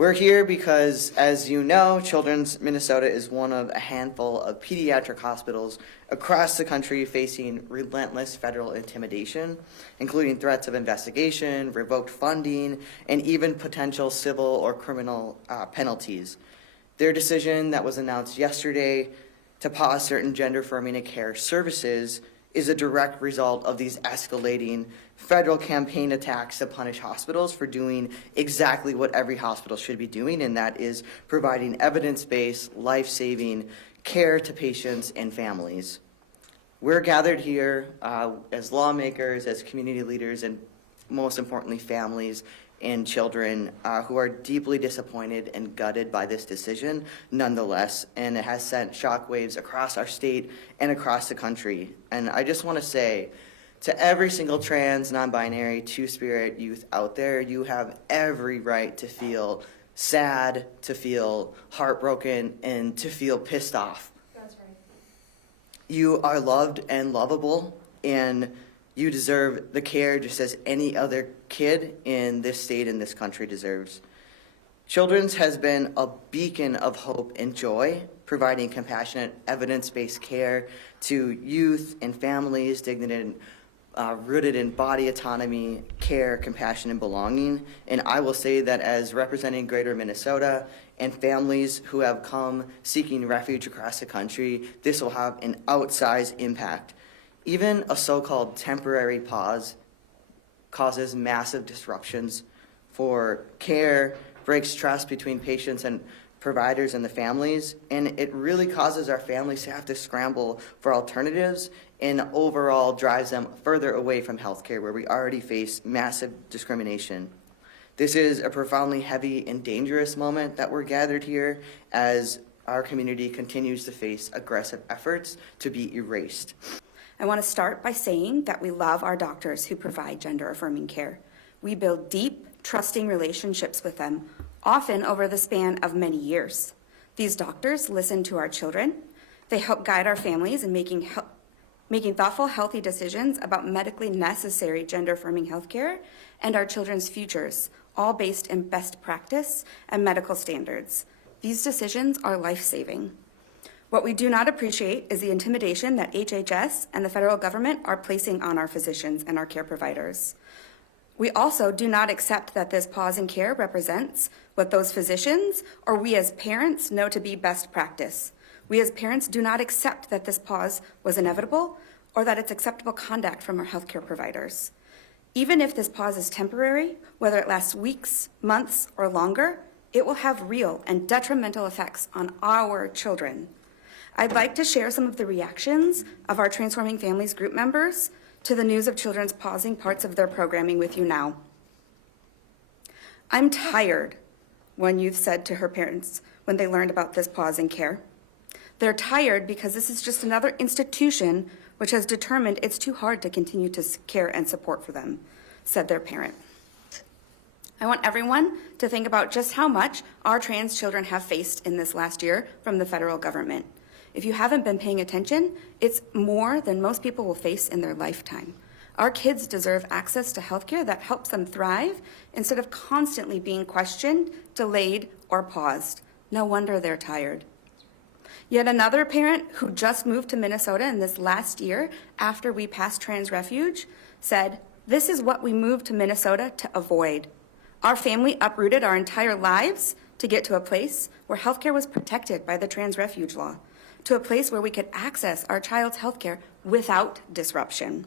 We're here because, as you know, Children's Minnesota is one of a handful of pediatric hospitals across the country facing relentless federal intimidation, including threats of investigation, revoked funding, and even potential civil or criminal penalties. Their decision that was announced yesterday to pause certain gender-affirming care services is a direct result of these escalating federal campaign attacks to punish hospitals for doing exactly what every hospital should be doing, and that is providing evidence-based, life-saving care to patients and families. We're gathered here as lawmakers, as community leaders, and most importantly, families and children who are deeply disappointed and gutted by this decision nonetheless, and it has sent shockwaves across our state and across the country. And I just want to say to every single trans, non-binary, two-spirit youth out there, you have every right to feel sad, to feel heartbroken, and to feel pissed off. That's right. You are loved and lovable, and you deserve the care just as any other kid in this state and this country deserves. Children's has been a beacon of hope and joy, providing compassionate, evidence-based care to youth and families, rooted in body autonomy, care, compassion, and belonging. And I will say that as representing Greater Minnesota and families who have come seeking refuge across the country, this will have an outsized impact. Even a so-called temporary pause causes massive disruptions for care, breaks trust between patients and providers and the families, and it really causes our families to have to scramble for alternatives and overall drives them further away from healthcare where we already face massive discrimination. This is a profoundly heavy and dangerous moment that we're gathered here as our community continues to face aggressive efforts to be erased. I want to start by saying that we love our doctors who provide gender-affirming care. We build deep, trusting relationships with them, often over the span of many years. These doctors listen to our children. They help guide our families in making thoughtful, healthy decisions about medically necessary gender-affirming healthcare and our children's futures, all based in best practice and medical standards. These decisions are life-saving. What we do not appreciate is the intimidation that HHS and the federal government are placing on our physicians and our care providers. We also do not accept that this pause in care represents what those physicians or we as parents know to be best practice. We as parents do not accept that this pause was inevitable or that it's acceptable conduct from our healthcare providers. Even if this pause is temporary, whether it lasts weeks, months, or longer, it will have real and detrimental effects on our children. I'd like to share some of the reactions of our Transforming Families group members to the news of children's pausing parts of their programming with you now. I'm tired, one youth said to her parents when they learned about this pause in care. They're tired because this is just another institution which has determined it's too hard to continue to care and support for them, said their parent. I want everyone to think about just how much our trans children have faced in this last year from the federal government. If you haven't been paying attention, it's more than most people will face in their lifetime. Our kids deserve access to healthcare that helps them thrive instead of constantly being questioned, delayed, or paused. No wonder they're tired. Yet another parent who just moved to Minnesota in this last year after we passed Trans Refuge said, "This is what we moved to Minnesota to avoid. Our family uprooted our entire lives to get to a place where healthcare was protected by the Trans Refuge law, to a place where we could access our child's healthcare without disruption."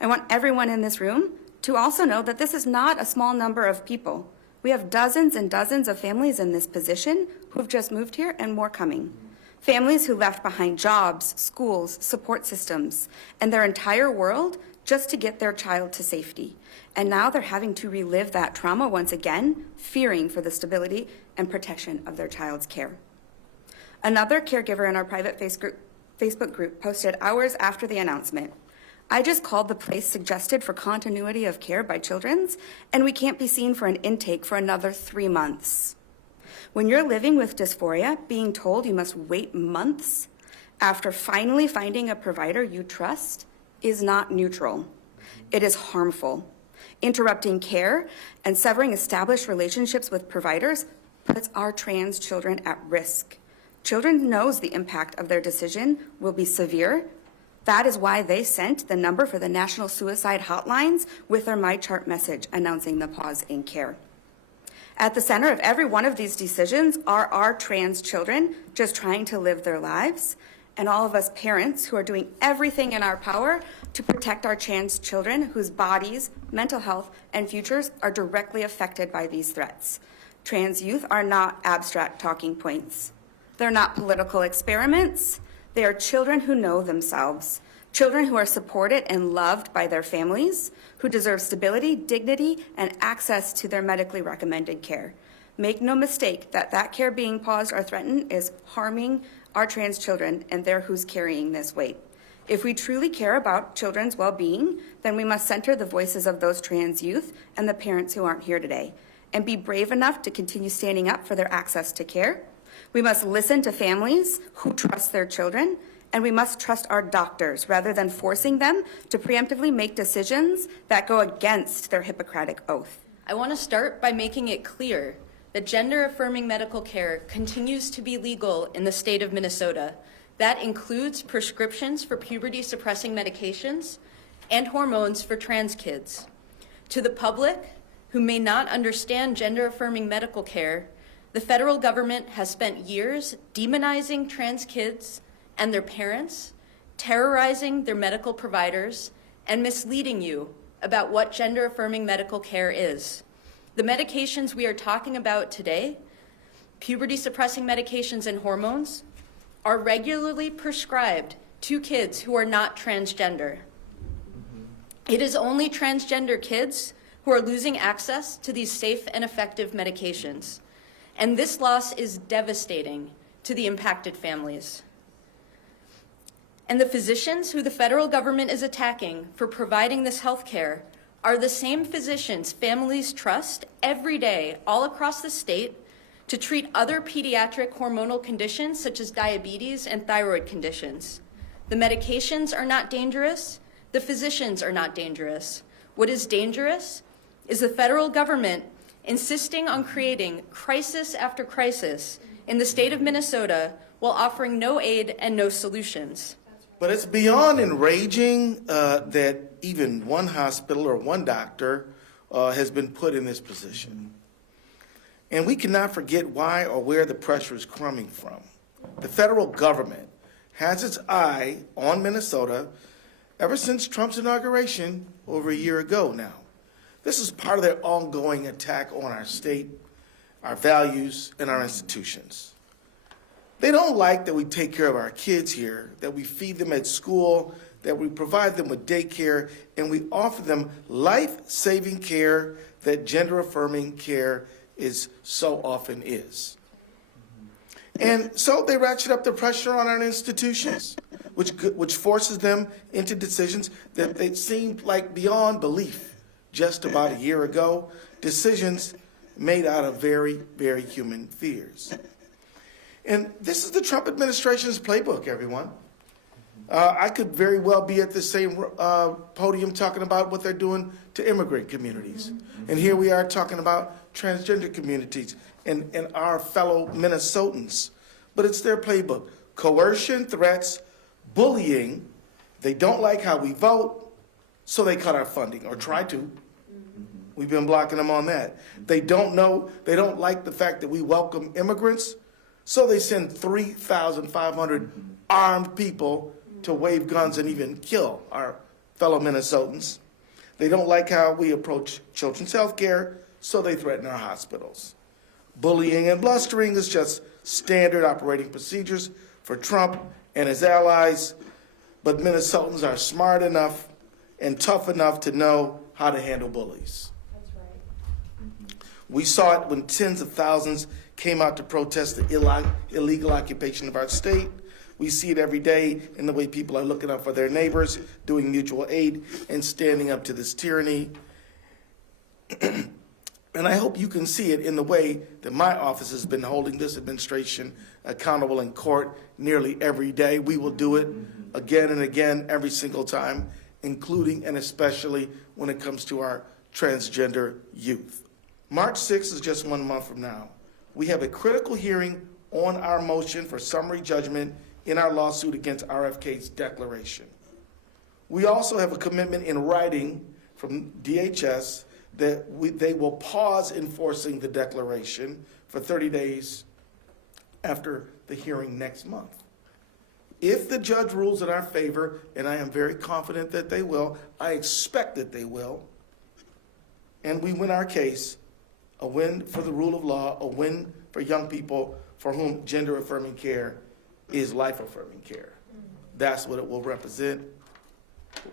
I want everyone in this room to also know that this is not a small number of people. We have dozens and dozens of families in this position who've just moved here and more coming. Families who left behind jobs, schools, support systems, and their entire world just to get their child to safety. And now they're having to relive that trauma once again, fearing for the stability and protection of their child's care. Another caregiver in our private Facebook group posted hours after the announcement, "I just called the place suggested for continuity of care by Children's, and we can't be seen for an intake for another 3 months." When you're living with dysphoria, being told you must wait months after finally finding a provider you trust is not neutral. It is harmful. Interrupting care and severing established relationships with providers puts our trans children at risk. Children knows the impact of their decision will be severe. That is why they sent the number for the National Suicide Hotlines with their MyChart message announcing the pause in care. At the center of every one of these decisions are our trans children just trying to live their lives, and all of us parents who are doing everything in our power to protect our trans children whose bodies, mental health, and futures are directly affected by these threats. Trans youth are not abstract talking points. They're not political experiments. They are children who know themselves, children who are supported and loved by their families, who deserve stability, dignity, and access to their medically recommended care. Make no mistake that that care being paused or threatened is harming our trans children, and they're who's carrying this weight. If we truly care about children's well-being, then we must center the voices of those trans youth and the parents who aren't here today, and be brave enough to continue standing up for their access to care. We must listen to families who trust their children, and we must trust our doctors rather than forcing them to preemptively make decisions that go against their Hippocratic oath. I want to start by making it clear that gender-affirming medical care continues to be legal in the state of Minnesota. That includes prescriptions for puberty-suppressing medications and hormones for trans kids. To the public who may not understand gender-affirming medical care, the federal government has spent years demonizing trans kids and their parents, terrorizing their medical providers, and misleading you about what gender-affirming medical care is. The medications we are talking about today, puberty-suppressing medications and hormones, are regularly prescribed to kids who are not transgender. It is only transgender kids who are losing access to these safe and effective medications. And this loss is devastating to the impacted families. And the physicians who the federal government is attacking for providing this health care are the same physicians families trust every day all across the state to treat other pediatric hormonal conditions such as diabetes and thyroid conditions. The medications are not dangerous. The physicians are not dangerous. What is dangerous is the federal government insisting on creating crisis after crisis in the state of Minnesota while offering no aid and no solutions. But it's beyond enraging that even one hospital or one doctor has been put in this position. And we cannot forget why or where the pressure is coming from. The federal government has its eye on Minnesota ever since Trump's inauguration over a year ago now. This is part of their ongoing attack on our state, our values, and our institutions. They don't like that we take care of our kids here, that we feed them at school, that we provide them with daycare, and we offer them life-saving care that gender-affirming care is so often is. And so they ratchet up the pressure on our institutions, which forces them into decisions that they seemed like beyond belief just about a year ago, decisions made out of very, very human fears. And this is the Trump administration's playbook, everyone. I could very well be at the same podium talking about what they're doing to immigrant communities. And here we are talking about transgender communities and our fellow Minnesotans. But it's their playbook. Coercion, threats, bullying. They don't like how we vote, so they cut our funding, or try to. We've been blocking them on that. They don't like the fact that we welcome immigrants, so they send 3,500 armed people to wave guns and even kill our fellow Minnesotans. They don't like how we approach children's health care, so they threaten our hospitals. Bullying and blustering is just standard operating procedures for Trump and his allies, but Minnesotans are smart enough and tough enough to know how to handle bullies. That's right. We saw it when tens of thousands came out to protest the illegal occupation of our state. We see it every day in the way people are looking out for their neighbors, doing mutual aid, and standing up to this tyranny. And I hope you can see it in the way that my office has been holding this administration accountable in court nearly every day. We will do it again and again every single time, including and especially when it comes to our transgender youth. March 6th is just 1 month from now. We have a critical hearing on our motion for summary judgment in our lawsuit against RFK's declaration. We also have a commitment in writing from DHS that they will pause enforcing the declaration for 30 days after the hearing next month. If the judge rules in our favor, and I am very confident that they will, I expect that they will, and we win our case, a win for the rule of law, a win for young people for whom gender-affirming care is life-affirming care. That's what it will represent.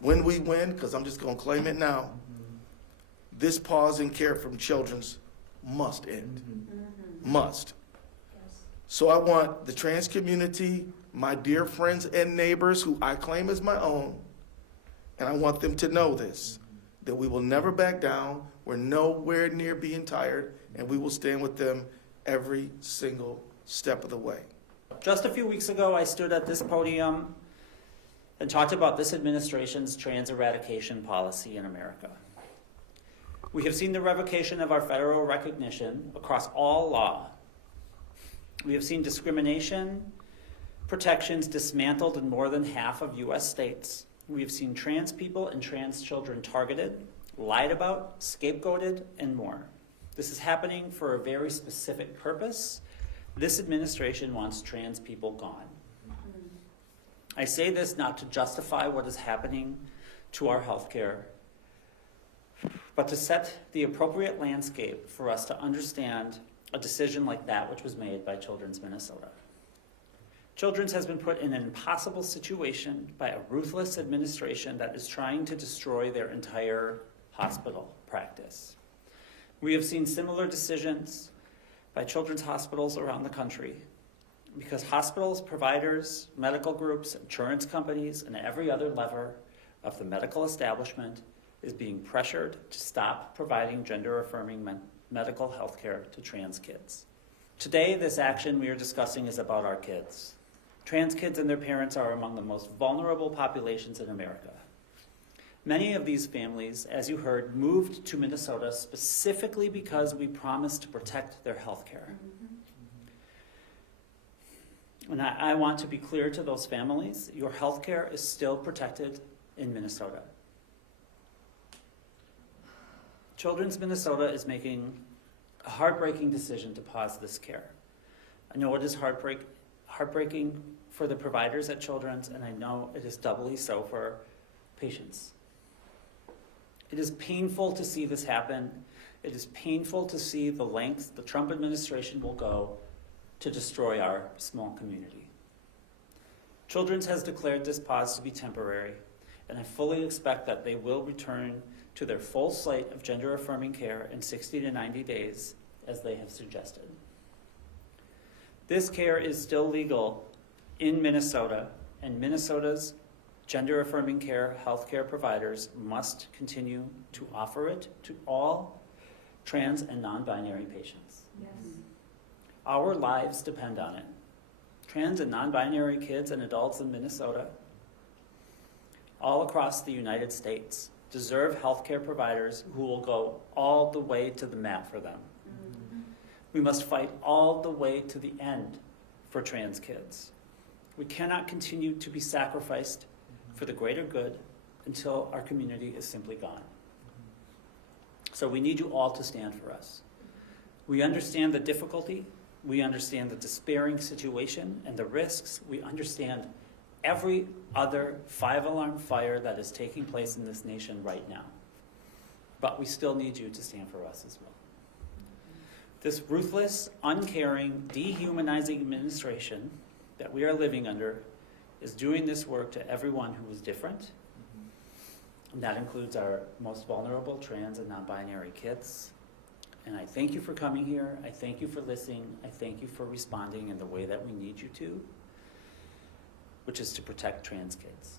When we win, because I'm just going to claim it now, this pause in care from children's must end. Must. So I want the trans community, my dear friends and neighbors who I claim as my own, and I want them to know this, that we will never back down. We're nowhere near being tired, and we will stand with them every single step of the way. Just a few weeks ago, I stood at this podium and talked about this administration's trans eradication policy in America. We have seen the revocation of our federal recognition across all law. We have seen discrimination protections dismantled in more than half of U.S. states. We have seen trans people and trans children targeted, lied about, scapegoated, and more. This is happening for a very specific purpose. This administration wants trans people gone. I say this not to justify what is happening to our healthcare, but to set the appropriate landscape for us to understand a decision like that which was made by Children's Minnesota. Children's has been put in an impossible situation by a ruthless administration that is trying to destroy their entire hospital practice. We have seen similar decisions by children's hospitals around the country because hospitals, providers, medical groups, insurance companies, and every other lever of the medical establishment is being pressured to stop providing gender-affirming medical health care to trans kids. Today, this action we are discussing is about our kids. Trans kids and their parents are among the most vulnerable populations in America. Many of these families, as you heard, moved to Minnesota specifically because we promised to protect their health care. And I want to be clear to those families, your health care is still protected in Minnesota. Children's Minnesota is making a heartbreaking decision to pause this care. I know it is heartbreaking for the providers at Children's, and I know it is doubly so for patients. It is painful to see this happen. It is painful to see the lengths the Trump administration will go to destroy our small community. Children's has declared this pause to be temporary, and I fully expect that they will return to their full slate of gender-affirming care in 60 to 90 days, as they have suggested. This care is still legal in Minnesota, and Minnesota's gender-affirming care healthcare providers must continue to offer it to all trans and non-binary patients. Yes. Our lives depend on it. Trans and non-binary kids and adults in Minnesota, all across the United States, deserve healthcare providers who will go all the way to the mat for them. We must fight all the way to the end for trans kids. We cannot continue to be sacrificed for the greater good until our community is simply gone. So we need you all to stand for us. We understand the difficulty, we understand the despairing situation and the risks, we understand every other five-alarm fire that is taking place in this nation right now. But we still need you to stand for us as well. This ruthless, uncaring, dehumanizing administration that we are living under is doing this work to everyone who is different. And that includes our most vulnerable trans and non-binary kids. And I thank you for coming here. I thank you for listening. I thank you for responding in the way that we need you to, which is to protect trans kids.